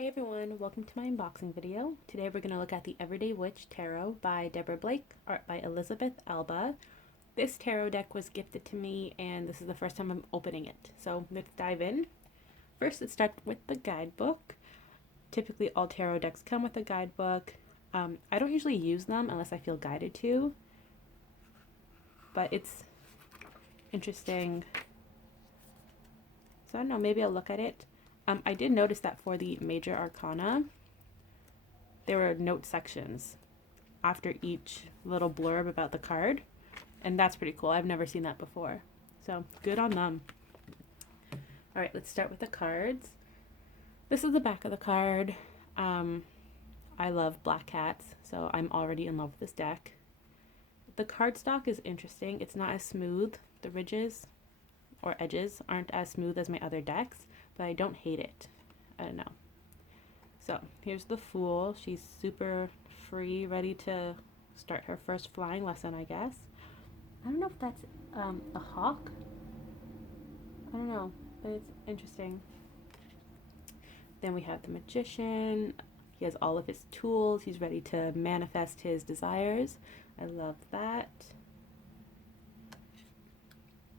Hey everyone, welcome to my unboxing video. Today we're going to look at the Everyday Witch Tarot by Deborah Blake, art by Elizabeth Alba. This tarot deck was gifted to me and this is the first time I'm opening it. So let's dive in. First, let's start with the guidebook. Typically all tarot decks come with a guidebook. I don't usually use them unless I feel guided to, but it's interesting. So I don't know, maybe I'll look at it. I did notice that for the major arcana, there were note sections after each little blurb about the card, and that's pretty cool. I've never seen that before, so good on them. All right, let's start with the cards. This is the back of the card. I love black cats, so I'm already in love with this deck. The cardstock is interesting. It's not as smooth. The ridges or edges aren't as smooth as my other decks, but I don't hate it. I don't know. So here's the Fool. She's super free, ready to start her first flying lesson, I guess. I don't know if that's a hawk. I don't know, but it's interesting. Then we have the Magician. He has all of his tools. He's ready to manifest his desires. I love that.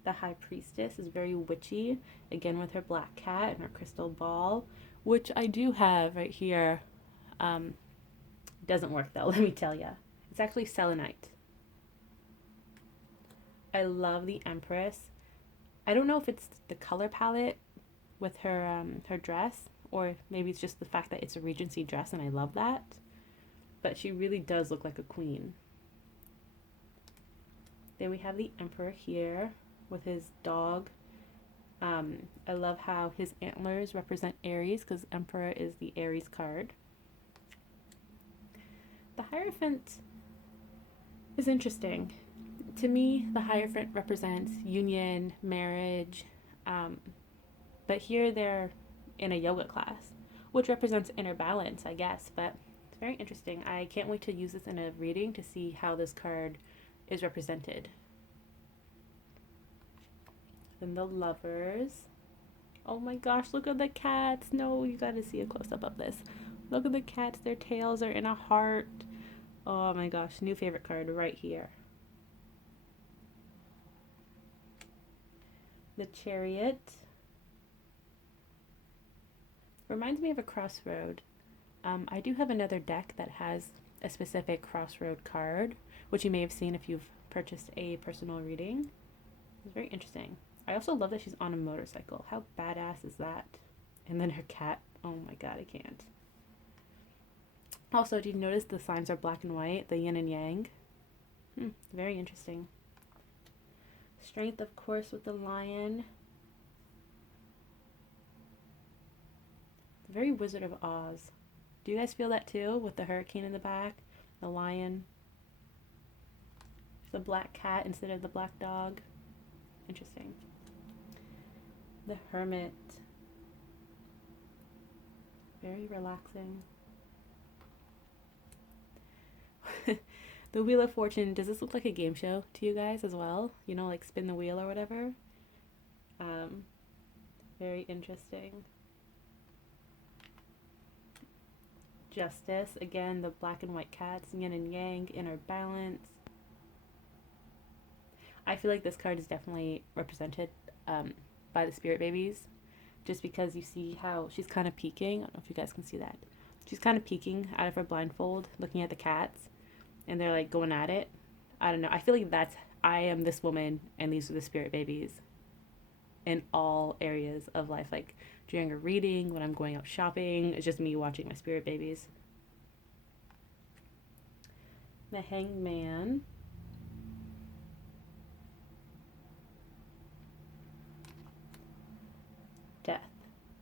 The High Priestess is very witchy, again with her black cat and her crystal ball, which I do have right here. Doesn't work though, let me tell ya. It's actually selenite. I love the Empress. I don't know if it's the color palette with her her dress, or maybe it's just the fact that it's a Regency dress and I love that. But she really does look like a queen. Then we have the Emperor here with his dog. I love how his antlers represent Aries because Emperor is the Aries card. The Hierophant is interesting. To me, the Hierophant represents union, marriage, but here they're in a yoga class, which represents inner balance, I guess, but it's very interesting. I can't wait to use this in a reading to see how this card is represented. Then the Lovers. Oh my gosh, look at the cats. No, you gotta see a close-up of this. Look at the cats. Their tails are in a heart. Oh my gosh, new favorite card right here. The Chariot. Reminds me of a crossroad. I do have another deck that has a specific crossroad card, which you may have seen if you've purchased a personal reading. It's very interesting. I also love that she's on a motorcycle. How badass is that? And then her cat. Oh my god, I can't. Also, did you notice the signs are black and white? The yin and yang? Very interesting. Strength, of course, with the Lion. Very Wizard of Oz. Do you guys feel that too? With the hurricane in the back? The lion? The black cat instead of the black dog? Interesting. The Hermit. Very relaxing. The Wheel of Fortune. Does this look like a game show to you guys as well? You know, like spin the wheel or whatever? Very interesting. Justice. Again, the black and white cats. Yin and yang. Inner balance. I feel like this card is definitely represented by the spirit babies, just because you see how she's kind of peeking. I don't know if you guys can see that. She's kind of peeking out of her blindfold, looking at the cats, and they're like going at it. I don't know. I feel like I am this woman, and these are the spirit babies in all areas of life. Like during a reading, when I'm going out shopping, it's just me watching my spirit babies. The Hangman. Death.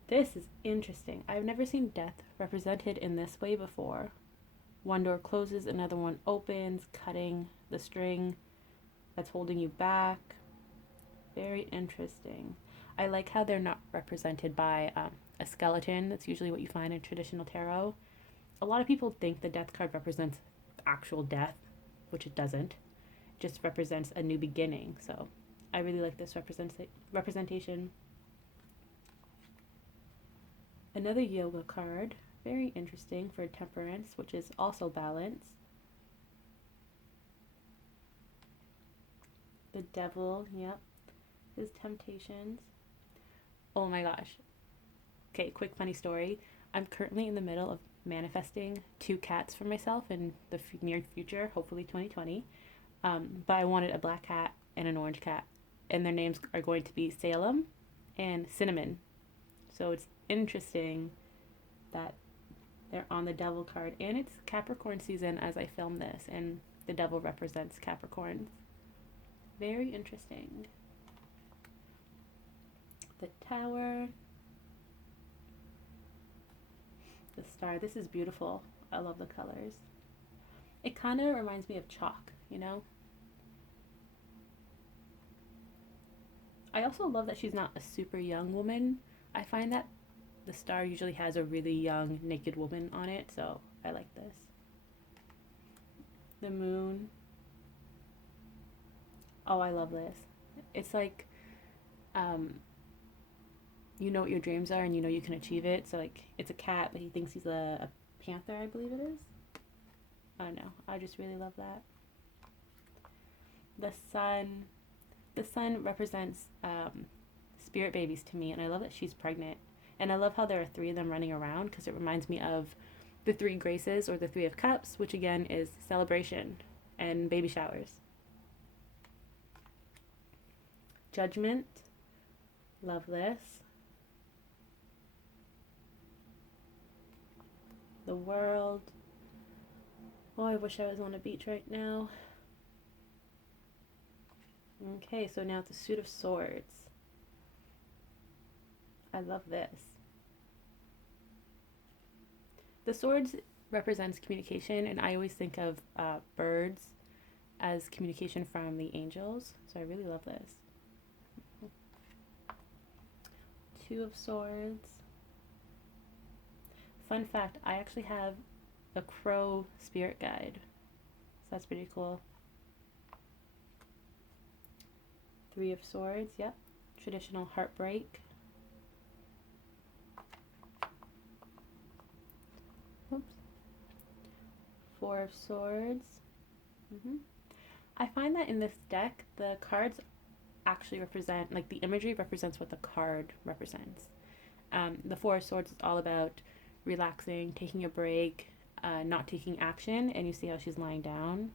This is interesting. I've never seen death represented in this way before. One door closes, another one opens, cutting the string that's holding you back. Very interesting. I like how they're not represented by a skeleton. That's usually what you find in traditional tarot. A lot of people think the death card represents actual death, which it doesn't. It just represents a new beginning. So I really like this representation. Another yoga card. Very interesting for Temperance, which is also balance. The Devil, yep. His temptations. Oh my gosh. Okay, quick funny story. I'm currently in the middle of manifesting 2 cats for myself in the near future, hopefully 2020. But I wanted a black cat and an orange cat, and their names are going to be Salem and Cinnamon. So it's interesting that they're on the Devil card, and it's Capricorn season as I film this, and the Devil represents Capricorns. Very interesting. The Tower. The Star. This is beautiful. I love the colors. It kind of reminds me of chalk, you know? I also love that she's not a super young woman. I find that the Star usually has a really young naked woman on it, so I like this. The Moon. Oh, I love this. It's like, you know what your dreams are and you know you can achieve it. So like, it's a cat, but he thinks he's a panther, I believe it is. I don't know. I just really love that. The Sun. The Sun represents spirit babies to me, and I love that she's pregnant. And I love how there are 3 of them running around, because it reminds me of the 3 Graces, or the 3 of Cups, which again is celebration and baby showers. Judgment. Love this. The World. Oh, I wish I was on a beach right now. Okay, so now the Suit of Swords. I love this. The swords represents communication, and I always think of birds as communication from the angels, so I really love this. 2 of Swords. Fun fact, I actually have a crow spirit guide, so that's pretty cool. 3 of Swords, yep. Traditional heartbreak. Oops. 4 of Swords. I find that in this deck, the cards actually represent, like the imagery represents what the card represents. The 4 of Swords is all about relaxing, taking a break, not taking action, and you see how she's lying down.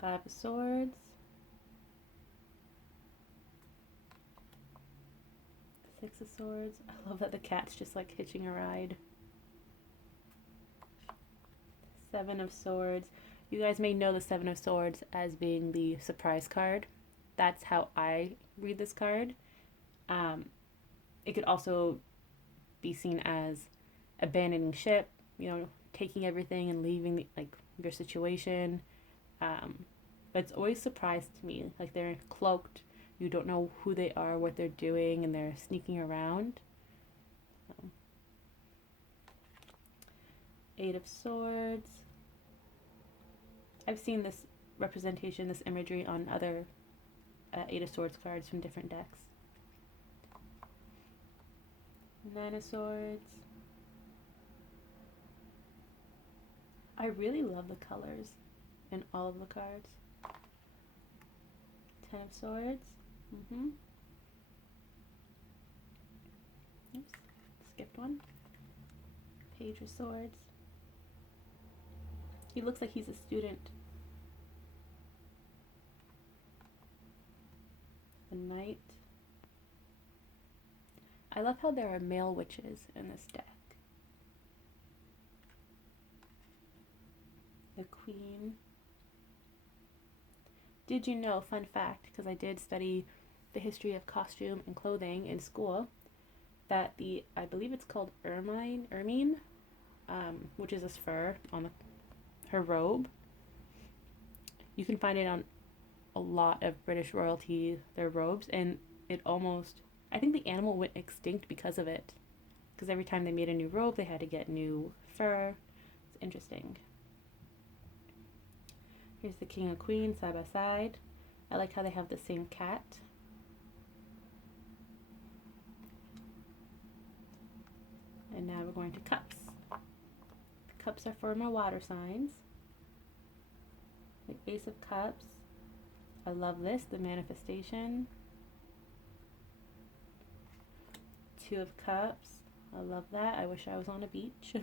5 of Swords. 6 of Swords. I love that the cat's just like hitching a ride. 7 of Swords. You guys may know the 7 of Swords as being the surprise card. That's how I read this card. It could also be seen as abandoning ship, you know, taking everything and leaving your situation. But it's always surprise to me. Like, they're cloaked. You don't know who they are, what they're doing, and they're sneaking around. 8 of Swords. I've seen this representation, this imagery on other 8 of Swords cards from different decks. 9 of Swords. I really love the colors in all of the cards. 10 of Swords. Oops, skipped one. Page of Swords. He looks like he's a student. The Knight. I love how there are male witches in this deck. The Queen. Did you know, fun fact, because I did study the history of costume and clothing in school, that I believe it's called ermine, which is this fur on her robe. You can find it on a lot of British royalty, their robes, and I think the animal went extinct because of it. Because every time they made a new robe, they had to get new fur. It's interesting. Here's the King and Queen side by side. I like how they have the same cat. we're going to cups. The cups are for my water signs. The Ace of Cups. I love this, the manifestation. Two of Cups. I love that. I wish I was on a beach.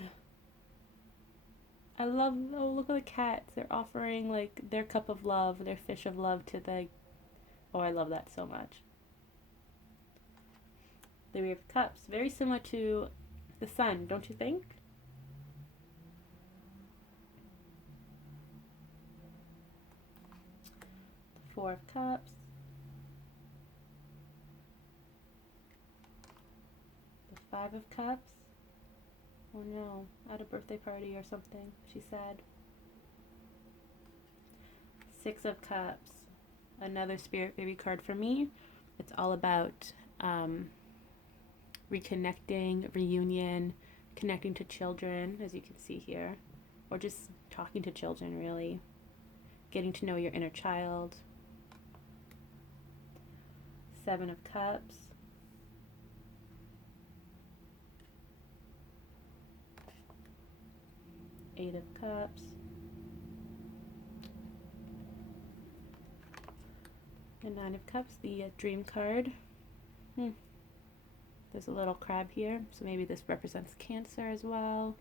I love, oh, look at the cats. They're offering like their cup of love, their fish of love to the, oh, I love that so much. The Three of Cups, very similar to the Sun, don't you think? The Four of Cups. The Five of Cups. Oh no, at a birthday party or something, she's sad. Six of Cups, another spirit baby card for me. It's all about reconnecting, reunion, connecting to children, as you can see here, or just talking to children, really. Getting to know your inner child. Seven of Cups. Eight of Cups. And Nine of Cups, the dream card. There's a little crab here, so maybe this represents Cancer as well.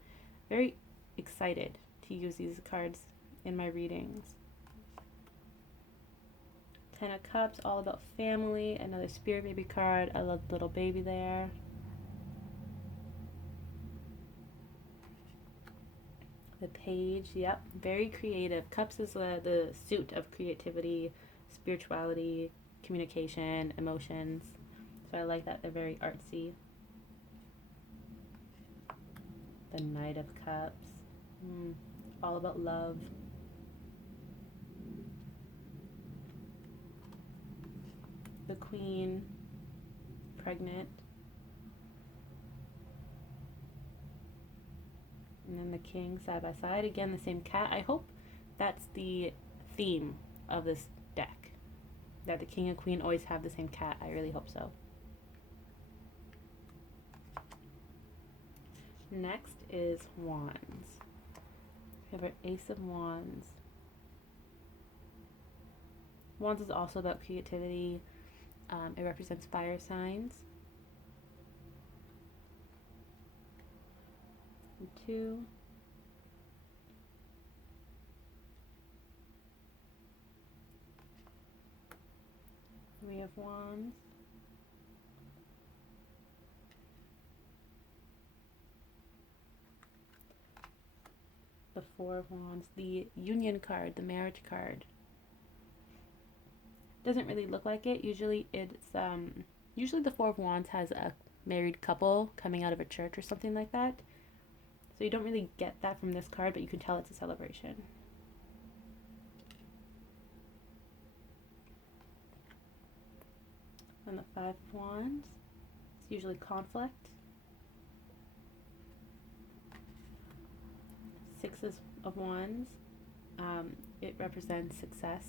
Very excited to use these cards in my readings. Ten of Cups, all about family. Another spirit baby card. I love the little baby there. The Page, yep, very creative. Cups is the suit of creativity, spirituality, communication, emotions. So I like that they're very artsy. The Knight of Cups, all about love. The Queen, pregnant. And then the King side by side. Again, the same cat. I hope that's the theme of this deck. That the King and Queen always have the same cat. I really hope so. Next is Wands. We have our Ace of Wands. Wands is also about creativity. It represents fire signs. And two. Three of Wands. The Four of Wands, the Union card, the marriage card. Doesn't really look like it. Usually it's usually the Four of Wands has a married couple coming out of a church or something like that. So you don't really get that from this card, but you can tell it's a celebration. And the Five of Wands, it's usually conflict. Sixes of Wands, it represents success,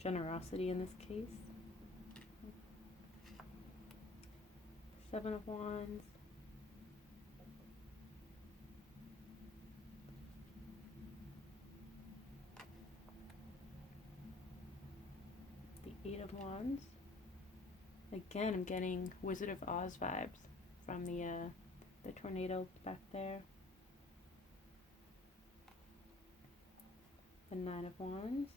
generosity in this case. Seven of Wands, the Eight of Wands. Again, I'm getting Wizard of Oz vibes from the tornado back there. The Nine of Wands.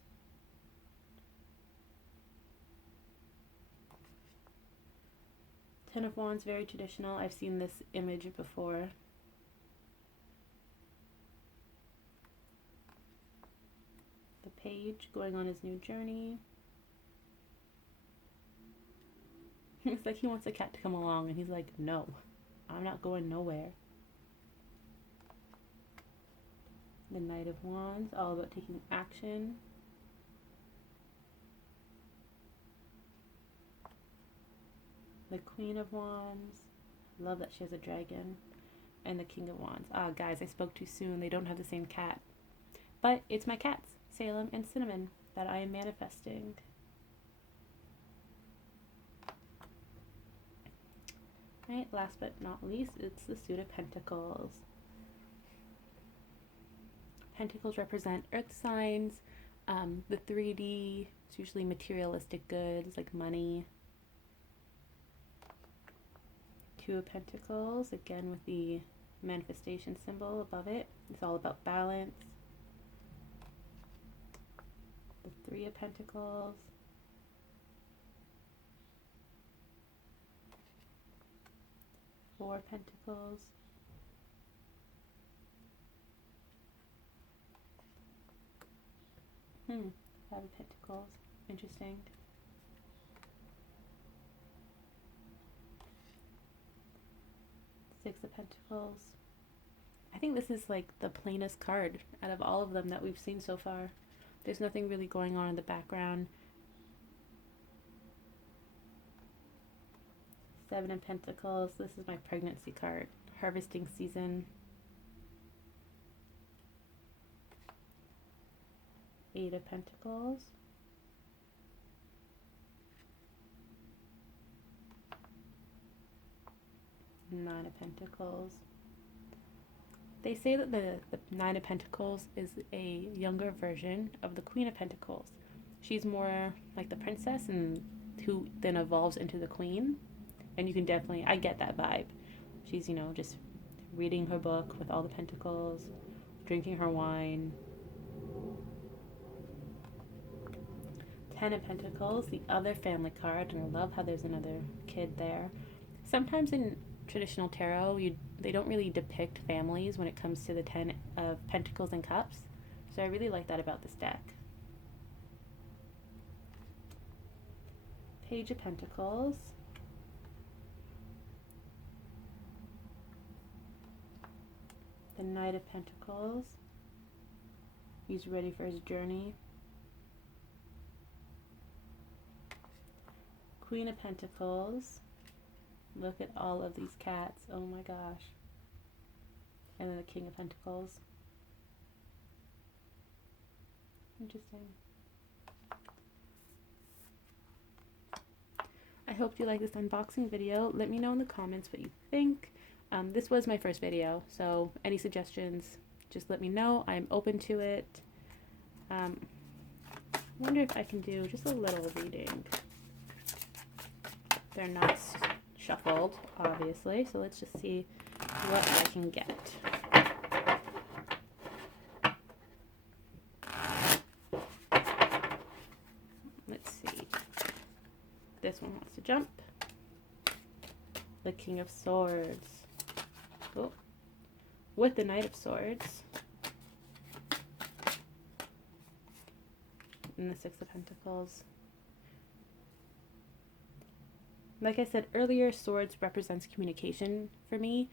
Ten of Wands, very traditional. I've seen this image before. The Page, going on his new journey. It's like he wants the cat to come along, and he's like, no, I'm not going nowhere. The Knight of Wands, all about taking action. The Queen of Wands, love that she has a dragon. And the King of Wands. Ah, guys, I spoke too soon. They don't have the same cat. But it's my cats, Salem and Cinnamon, that I am manifesting. Right, last but not least, it's the Suit of Pentacles. Pentacles represent earth signs. The 3D, it's usually materialistic goods like money. Two of Pentacles, again with the manifestation symbol above it. It's all about balance. The Three of Pentacles. Four of Pentacles. Five of Pentacles. Interesting. Six of Pentacles. I think this is like the plainest card out of all of them that we've seen so far. There's nothing really going on in the background. Seven of Pentacles. This is my pregnancy card. Harvesting season. Eight of Pentacles. Nine of Pentacles. They say that the Nine of Pentacles is a younger version of the Queen of Pentacles. She's more like the princess and who then evolves into the queen. And you can definitely, I get that vibe. She's, you know, just reading her book with all the pentacles, drinking her wine. Ten of Pentacles, the other family card, and I love how there's another kid there. Sometimes in traditional tarot, they don't really depict families when it comes to the Ten of Pentacles and Cups. So I really like that about this deck. Page of Pentacles. The Knight of Pentacles. He's ready for his journey. Queen of Pentacles. Look at all of these cats. Oh my gosh. And then the King of Pentacles. Interesting. I hope you like this unboxing video. Let me know in the comments what you think. This was my first video, so any suggestions, just let me know. I'm open to it. I wonder if I can do just a little reading. They're not shuffled, obviously, so let's just see what I can get. Let's see. This one wants to jump. The King of Swords. Oh, with the Knight of Swords. And the Six of Pentacles. Like I said earlier, swords represents communication for me.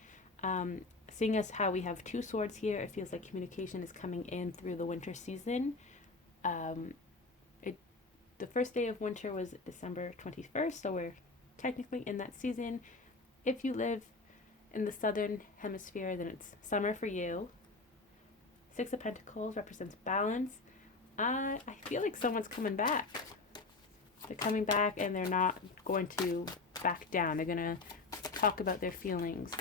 Seeing as how we have two swords here, it feels like communication is coming in through the winter season. The first day of winter was December 21st, so we're technically in that season. If you live in the southern hemisphere, then it's summer for you. Six of Pentacles represents balance. I feel like someone's coming back. They're coming back and they're not going to back down. They're going to talk about their feelings.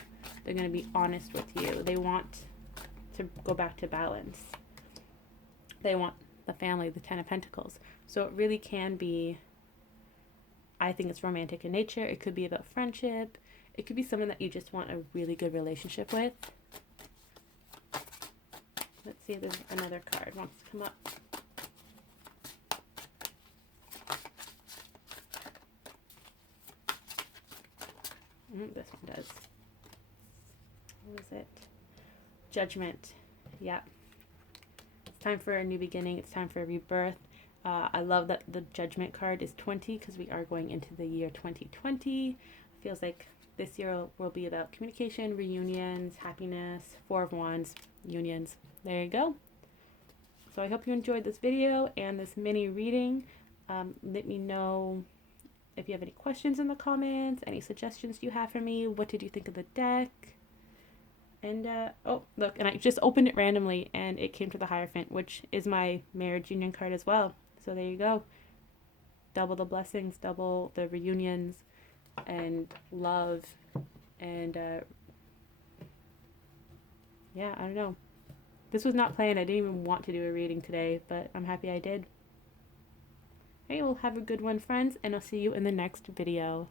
They're going to be honest with you. They want to go back to balance. They want the family, the Ten of Pentacles. So it really can be, I think it's romantic in nature. It could be about friendship. It could be someone that you just want a really good relationship with. Let's see if there's another card wants to come up. This one does. What is it? Judgment. Yeah. It's time for a new beginning. It's time for a rebirth. I love that the Judgment card is 20 because we are going into the year 2020. It feels like this year will be about communication, reunions, happiness, Four of Wands, unions. There you go. So I hope you enjoyed this video and this mini reading. Let me know if you have any questions in the comments, any suggestions you have for me. What did you think of the deck? And, oh, look, and I just opened it randomly and it came to the Hierophant, which is my marriage union card as well. So there you go. Double the blessings, double the reunions, and love And yeah, I don't know. This was not planned. I didn't even want to do a reading today, but I'm happy I did. Okay, well, have a good one, friends, and I'll see you in the next video.